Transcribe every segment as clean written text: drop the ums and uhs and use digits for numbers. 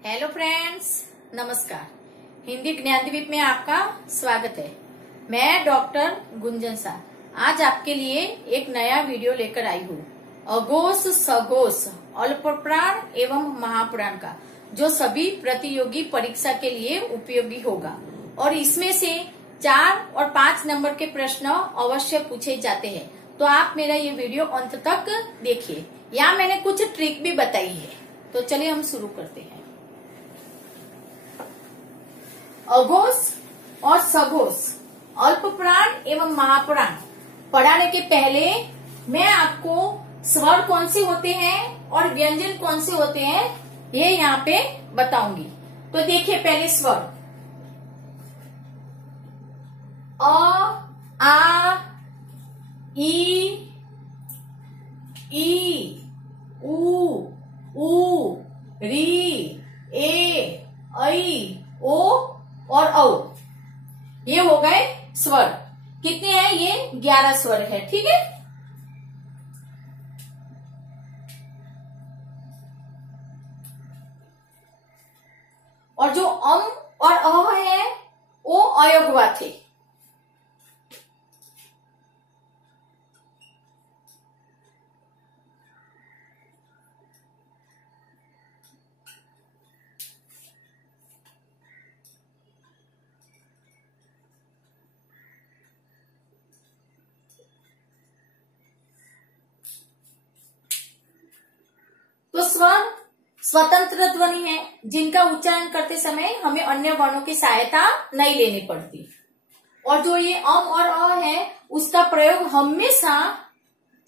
Hello friends, नमस्कार। हिंदी ज्ञानदीप में आपका स्वागत है। मैं डॉक्टर गुंजन शाह आज आपके लिए एक नया वीडियो लेकर आई हूँ। अघोष सघोष अल्पप्राण एवं महाप्राण का, जो सभी प्रतियोगी परीक्षा के लिए उपयोगी होगा और इसमें से 4 और 5 नंबर के प्रश्न अवश्य पूछे जाते हैं। तो आप मेरा ये वीडियो अंत तक देखिए। यहाँ मैंने कुछ ट्रिक भी बताई है। तो चलिए हम शुरू करते हैं। अघोष और सघोष अल्पप्राण एवं महाप्राण पढ़ाने के पहले मैं आपको स्वर कौन से होते हैं और व्यंजन कौन से होते हैं ये यहाँ पे बताऊंगी। तो देखिए, पहले स्वर अ, आ, ई, उ, री, ए, ऐ, ओ और औ। ये हो गए स्वर। कितने हैं? ये 11 स्वर है। ठीक है। और जो अम और अ है वो अयोगवा थे। तो स्वर स्वतंत्र ध्वनि है जिनका उच्चारण करते समय हमें अन्य वर्णों की सहायता नहीं लेनी पड़ती। और जो ये अम और अ है उसका प्रयोग हमेशा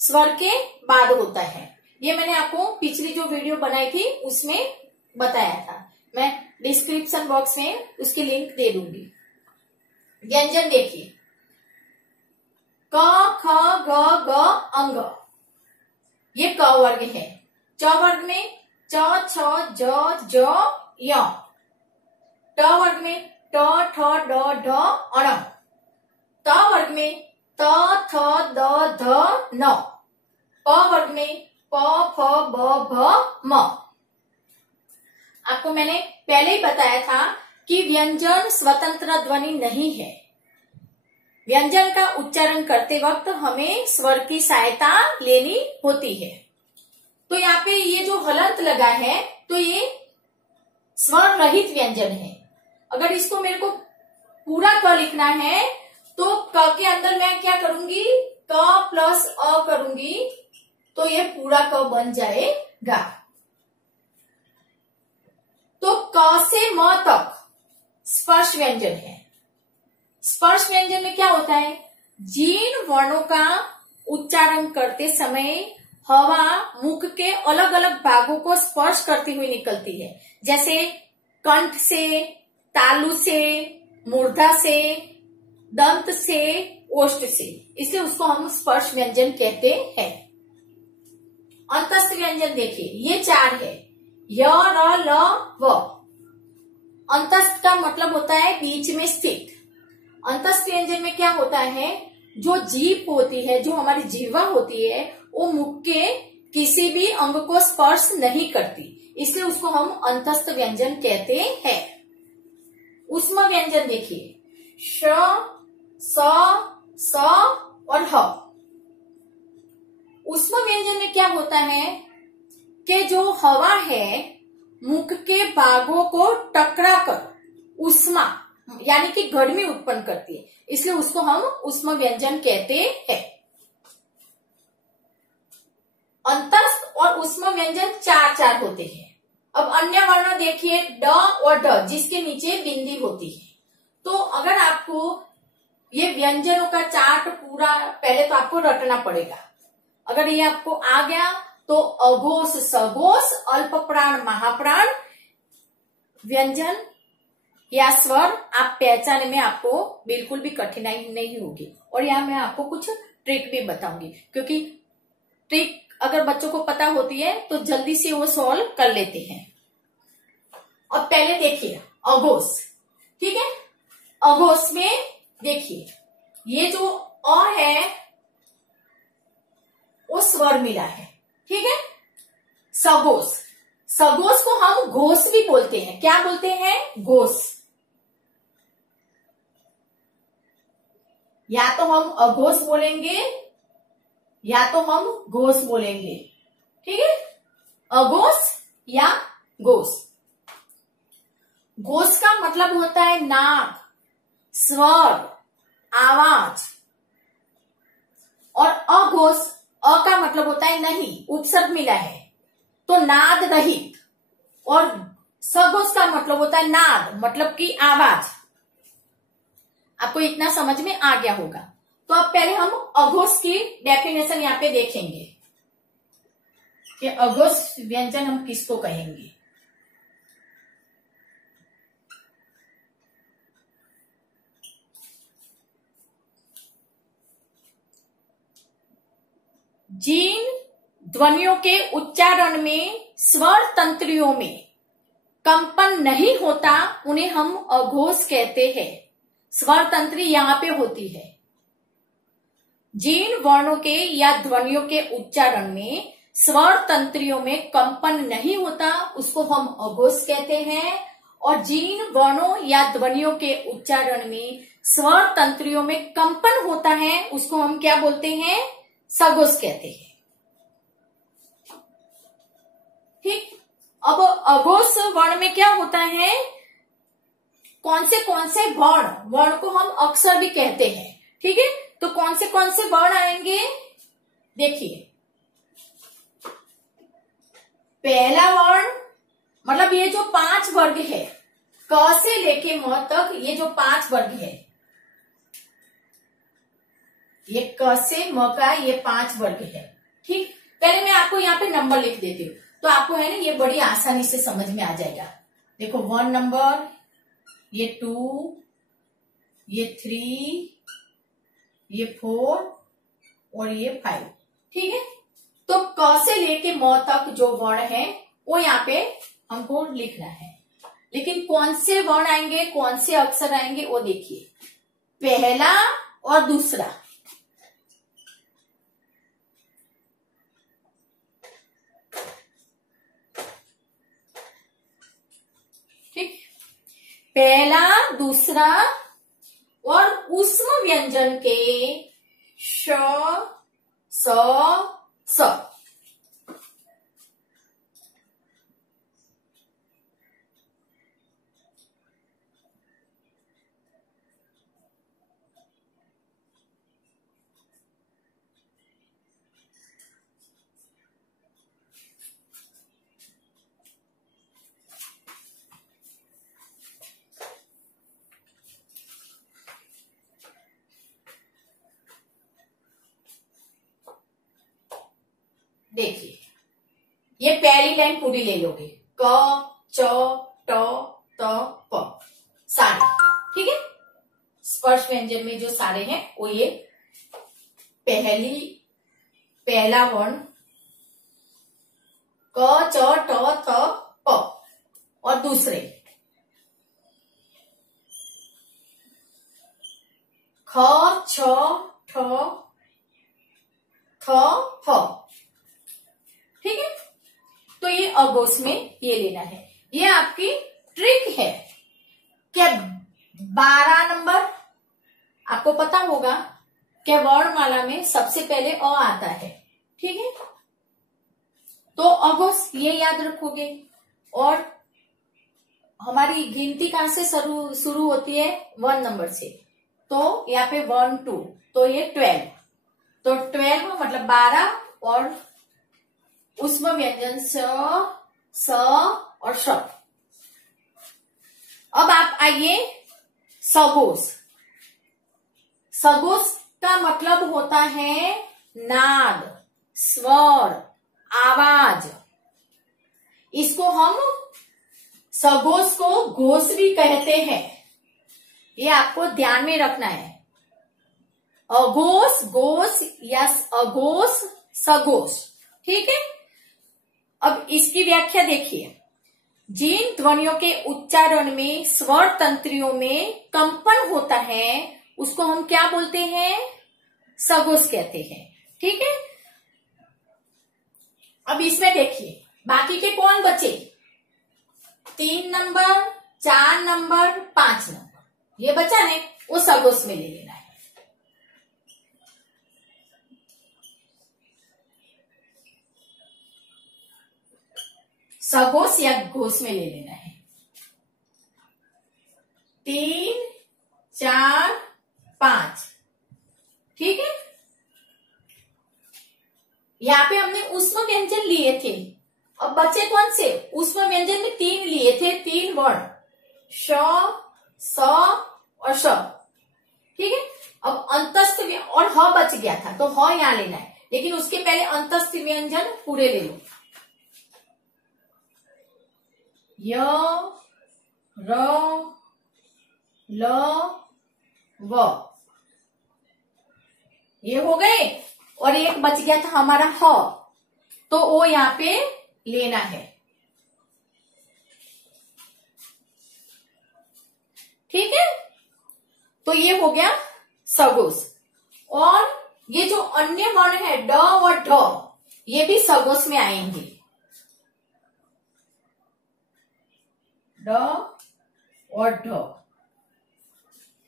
स्वर के बाद होता है। ये मैंने आपको पिछली जो वीडियो बनाई थी उसमें बताया था। मैं डिस्क्रिप्शन बॉक्स में उसकी लिंक दे दूंगी। व्यंजन देखिए, क, ख, ग, ग, अंग, ये क वर्ग है। च वर्ग में च, छ, ज, ज, य। ट वर्ग में ट, ठ, ड, ढ, अण। त वर्ग में त, थ, द, ध, न। प वर्ग में प, फ, ब, भ, म। आपको मैंने पहले ही बताया था कि व्यंजन स्वतंत्र ध्वनि नहीं है। व्यंजन का उच्चारण करते वक्त हमें स्वर की सहायता लेनी होती है। तो यहाँ पे ये जो हलंत लगा है तो ये स्वर रहित व्यंजन है। अगर इसको मेरे को पूरा क लिखना है तो क के अंदर मैं क्या करूंगी? क प्लस अ करूंगी तो ये पूरा क बन जाएगा। तो क से म तक स्पर्श व्यंजन है। स्पर्श व्यंजन में क्या होता है? जिन वर्णों का उच्चारण करते समय हवा मुख के अलग अलग भागों को स्पर्श करती हुई निकलती है, जैसे कंठ से, तालु से, मूर्धा से, दंत से, ओष्ठ से, इसलिए उसको हम स्पर्श व्यंजन कहते हैं। अंतस्थ व्यंजन देखिए, ये 4 है। य, र, ल, व। अंतस्थ का मतलब होता है बीच में स्थित। अंतस्थ व्यंजन में क्या होता है? जो जीभ होती है, जो हमारी जिह्वा होती है, वो मुख के किसी भी अंग को स्पर्श नहीं करती, इसलिए उसको हम अंतस्थ व्यंजन कहते हैं। ऊष्म व्यंजन देखिए, श, स, स और ह। ऊष्म व्यंजन में क्या होता है कि जो हवा है मुख के भागों को टकराकर ऊष्मा यानी कि गर्मी उत्पन्न करती है, इसलिए उसको हम ऊष्म व्यंजन कहते हैं। अंतस्थ और ऊष्म व्यंजन 4 होते हैं। अब अन्य वर्ण देखिए, ड और ढ, जिसके नीचे बिंदी होती है। तो अगर आपको ये व्यंजनों का चार्ट पूरा पहले तो आपको रटना पड़ेगा। अगर ये आपको आ गया तो अघोष सघोष अल्पप्राण महाप्राण व्यंजन या स्वर आप पहचानने में आपको बिल्कुल भी कठिनाई नहीं होगी। और यहाँ मैं आपको कुछ ट्रिक भी बताऊंगी, क्योंकि ट्रिक अगर बच्चों को पता होती है तो जल्दी से वो सॉल्व कर लेते हैं। अब पहले देखिए अघोष। ठीक है। अघोष में देखिए, ये जो अ है वो स्वर मिला है। ठीक है। सघोष, सघोष को हम घोष भी बोलते हैं। क्या बोलते हैं? घोष। या तो हम अघोष बोलेंगे या तो हम घोष बोलेंगे। ठीक है, अघोष या घोष। घोष का मतलब होता है नाद, स्वर, आवाज। और अघोष, अ का मतलब होता है नहीं, उपसर्ग मिला है तो नाद रहित। और सघोष का मतलब होता है नाद, मतलब की आवाज। आपको इतना समझ में आ गया होगा। तो अब पहले हम अघोष की डेफिनेशन यहाँ पे देखेंगे कि अघोष व्यंजन हम किसको कहेंगे। जिन ध्वनियों के उच्चारण में स्वर तंत्रियों में कंपन नहीं होता उन्हें हम अघोष कहते हैं। स्वर तंत्री यहाँ पे होती है। जिन वर्णों के या ध्वनियों के उच्चारण में स्वर तंत्रियों में कंपन नहीं होता उसको हम अघोष कहते हैं। और जिन वर्णों या ध्वनियों के उच्चारण में स्वर तंत्रियों में कंपन होता है उसको हम क्या बोलते हैं? सघोष कहते हैं। ठीक, अब अघोष वर्ण में क्या होता है? कौन से वर्ण को हम अक्षर भी कहते हैं। ठीक है, तो कौन से वर्ण आएंगे? देखिए, पहला वर्ण मतलब ये जो 5 वर्ग है, क से लेके म तक, ये जो 5 वर्ग है, ये क से म का ये 5 वर्ग है। ठीक, पहले मैं आपको यहाँ पे नंबर लिख देती हूँ तो आपको है ना ये बड़ी आसानी से समझ में आ जाएगा। देखो 1 नंबर, ये 2, ये 3, ये 4 और ये 5। ठीक है, तो क से लेके म तक जो वर्ण है वो यहाँ पे हमको लिखना है। लेकिन कौन से वर्ण आएंगे, कौन से अक्षर आएंगे वो देखिए, पहला और दूसरा। ठीक, पहला, दूसरा और ऊष्म व्यंजन के श, स, स। देखिए, ये पहली लाइन पूरी ले लोगे, क, च, ट, त, प, सारे। ठीक है, स्पर्श व्यंजन में जो सारे हैं वो ये पहला वर्ण क, च, ट, थ, प और दूसरे ख, छ, ठ, थ, फ। ठीक है, तो ये अघोष में ये लेना है। ये आपकी ट्रिक है। क्या 12 नंबर आपको पता होगा कि वर्णमाला में सबसे पहले अ आता है। ठीक है, तो अघोष ये याद रखोगे। और हमारी गिनती कहां से शुरू होती है? 1 नंबर से। तो यहाँ पे 1 2, तो ये 12। तो 12 मतलब 12 और ऊष्म व्यंजन स और श। अब आप आइए सघोष। सघोष का मतलब होता है नाद, स्वर, आवाज। इसको हम सघोष को घोष भी कहते हैं। ये आपको ध्यान में रखना है। अघोष, घोष या अघोष, सघोष। ठीक है, अब इसकी व्याख्या देखिए। जिन ध्वनियों के उच्चारण में स्वर तंत्रियों में कंपन होता है उसको हम क्या बोलते हैं? सघोष कहते हैं। ठीक है, अब इसमें देखिए बाकी के कौन बचे? 3 नंबर, 4 नंबर, 5 नंबर, ये बचा नहीं, वो सगोस में ले लेना है। सगोस या घोष में ले लेना है। 3, 4, 5, ठीक है। यहाँ पे हमने ऊष्म व्यंजन लिए थे, अब बचे कौन से? ऊष्म व्यंजन में 3 लिए थे, 3 वर्ण, श, स और श, ठीक है। अब अंतस्थ और ह बच गया था, तो ह यहाँ लेना है, लेकिन उसके पहले अंतस्थ व्यंजन पूरे ले लो। य, र, ल, व, ये हो गए, और एक बच गया था हमारा ह, तो वो यहाँ पे लेना है, ठीक है। तो ये हो गया सगोस। और ये जो अन्य वर्ण है ड और ढ, ये भी सगोस में आएंगे, ड और ढ।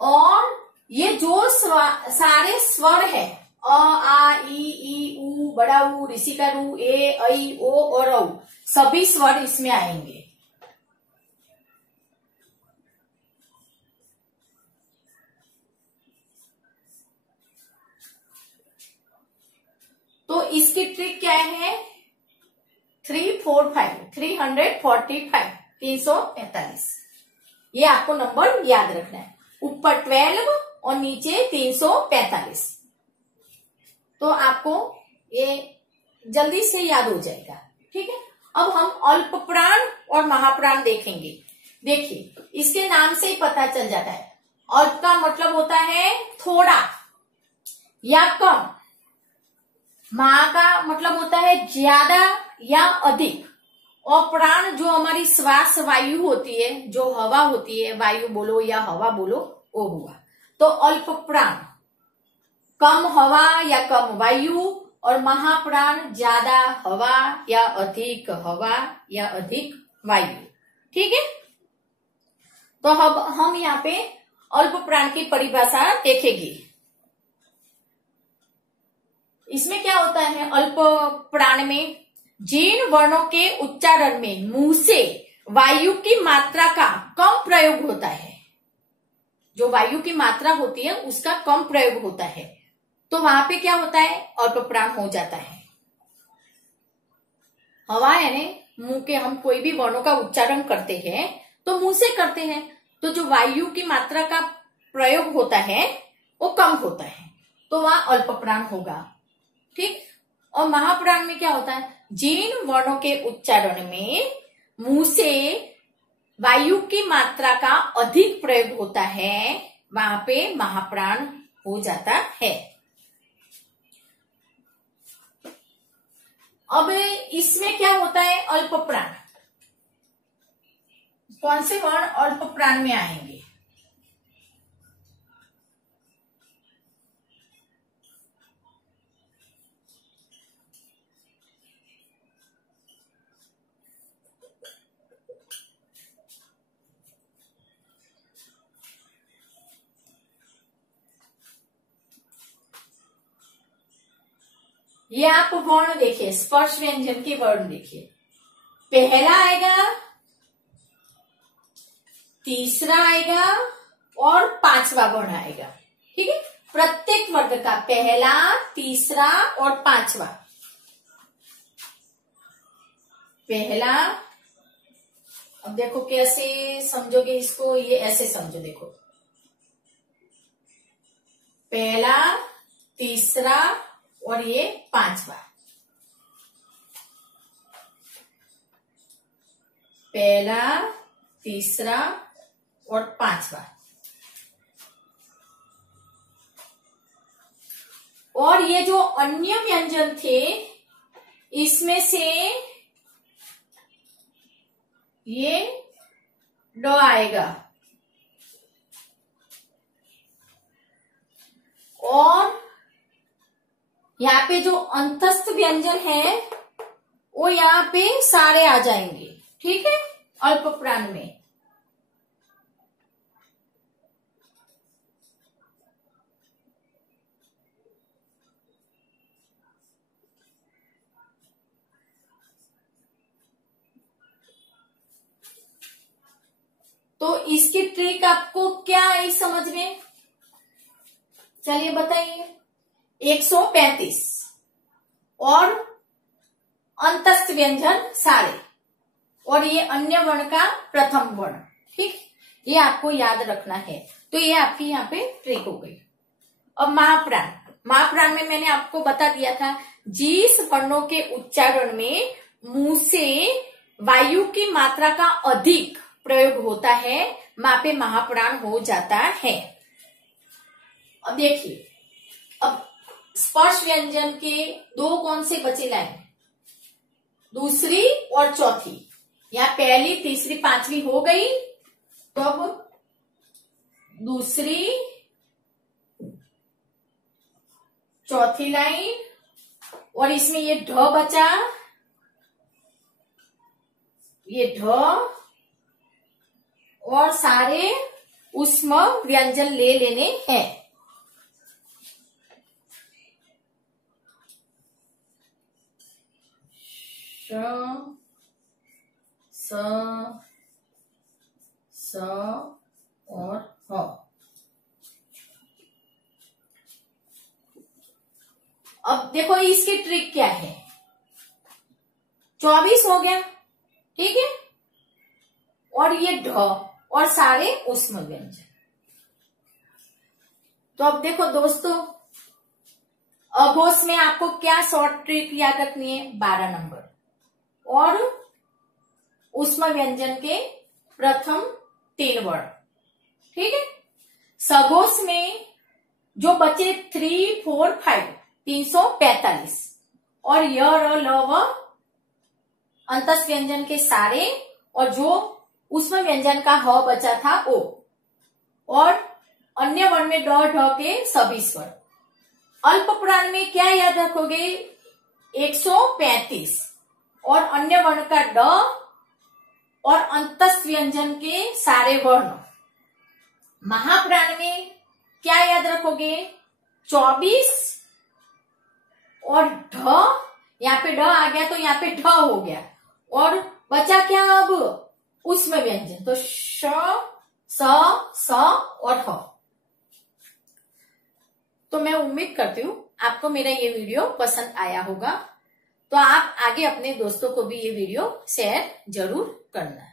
और ये जो सारे स्वर है, अ, आ, ई, उ, बड़ा ऊ, ऋषि का रू, ए, ऐ, ओ और औ, सभी स्वर इसमें आएंगे। तो इसकी ट्रिक क्या है? 345, ये आपको नंबर याद रखना है, ऊपर 12 और नीचे 345, तो आपको ये जल्दी से याद हो जाएगा, ठीक है। अब हम अल्प प्राण और महाप्राण देखेंगे। देखिए, इसके नाम से ही पता चल जाता है, अल्प का मतलब होता है थोड़ा या कम, महा का मतलब होता है ज्यादा या अधिक, और प्राण जो हमारी श्वास वायु होती है, जो हवा होती है, वायु बोलो या हवा बोलो, वो हुआ। तो अल्प प्राण कम हवा या कम वायु, और महाप्राण ज्यादा हवा या अधिक हवा या अधिक वायु, ठीक है। तो अब हम यहाँ पे अल्प प्राण की परिभाषा देखेंगे। इसमें क्या होता है? अल्प प्राण में जिन वर्णों के उच्चारण में मुंह से वायु की मात्रा का कम प्रयोग होता है, जो वायु की मात्रा होती है उसका कम प्रयोग होता है, तो वहां पे क्या होता है? अल्प प्राण हो जाता है। हवा यानी मुंह के, हम कोई भी वर्णों का उच्चारण करते हैं तो मुंह से करते हैं, तो जो वायु की मात्रा का प्रयोग होता है वो कम होता है, तो वहां अल्प प्राण होगा, ठीक। और महाप्राण में क्या होता है? जिन वर्णों के उच्चारण में मुंह से वायु की मात्रा का अधिक प्रयोग होता है, वहां पे महाप्राण हो जाता है। अब इसमें क्या होता है? अल्प प्राण, कौन से वर्ण अल्प प्राण में आएंगे? ये आप वर्ण देखिए, स्पर्श व्यंजन के वर्ण देखिए, पहला आएगा, तीसरा आएगा और पांचवा वर्ण आएगा, ठीक है। प्रत्येक वर्ग का पहला, तीसरा और पांचवा। पहला, अब देखो कैसे समझोगे इसको, ये ऐसे समझो, देखो पहला, तीसरा और ये पांचवा। पहला, तीसरा और पांचवा। और ये जो अन्य व्यंजन थे, इसमें से ये ड आएगा, और यहाँ पे जो अंतस्थ व्यंजन है वो यहाँ पे सारे आ जाएंगे, ठीक है, अल्प प्राण में। तो इसकी ट्रिक आपको क्या आई समझ में? चलिए बताइए। 135 और अंतस्थ व्यंजन सारे, और ये अन्य वर्ण का प्रथम वर्ण, ठीक, ये आपको याद रखना है। तो ये आपकी यहाँ पे ट्रिक हो गई। अब महाप्राण, महाप्राण में मैंने आपको बता दिया था, जिस वर्णों के उच्चारण में मुंह से वायु की मात्रा का अधिक प्रयोग होता है, वहां पे महाप्राण हो जाता है। अब देखिए, अब स्पर्श व्यंजन के दो कौन से बचे लाइन? दूसरी और चौथी। यहाँ पहली, तीसरी, पांचवी हो गई, तो अब दूसरी, चौथी लाइन, और इसमें ये ढ बचा, ये ढ, और सारे उष्म व्यंजन ले लेने हैं। श, स और ह। अब देखो इसकी ट्रिक क्या है। 24 हो गया, ठीक है, और ये ढ और सारे उष्म व्यंजन। तो अब देखो दोस्तों, अघोष में आपको क्या शॉर्ट ट्रिक याद रखनी है? 12 नंबर, और उष्म व्यंजन के प्रथम 3 वर्ण, ठीक है। सघोष में जो बचे 3, 4, 5, 345, और य, र, ल, व अंतस्थ व्यंजन के सारे, और जो उष्म व्यंजन का ह बचा था ओ, और अन्य वर्ण में ड, ढ के सभी स्वर। अल्प प्राण में क्या याद रखोगे? 135 और अन्य वर्ण का ड और अंतस्थ व्यंजन के सारे वर्ण। महाप्राण में क्या याद रखोगे? 24 और ढ, यहाँ पे ढ आ गया तो यहाँ पे ढ हो गया, और बचा क्या अब? उष्म व्यंजन, तो श, स और ह। तो मैं उम्मीद करती हूँ आपको मेरा ये वीडियो पसंद आया होगा। तो आप आगे अपने दोस्तों को भी ये वीडियो शेयर जरूर करना।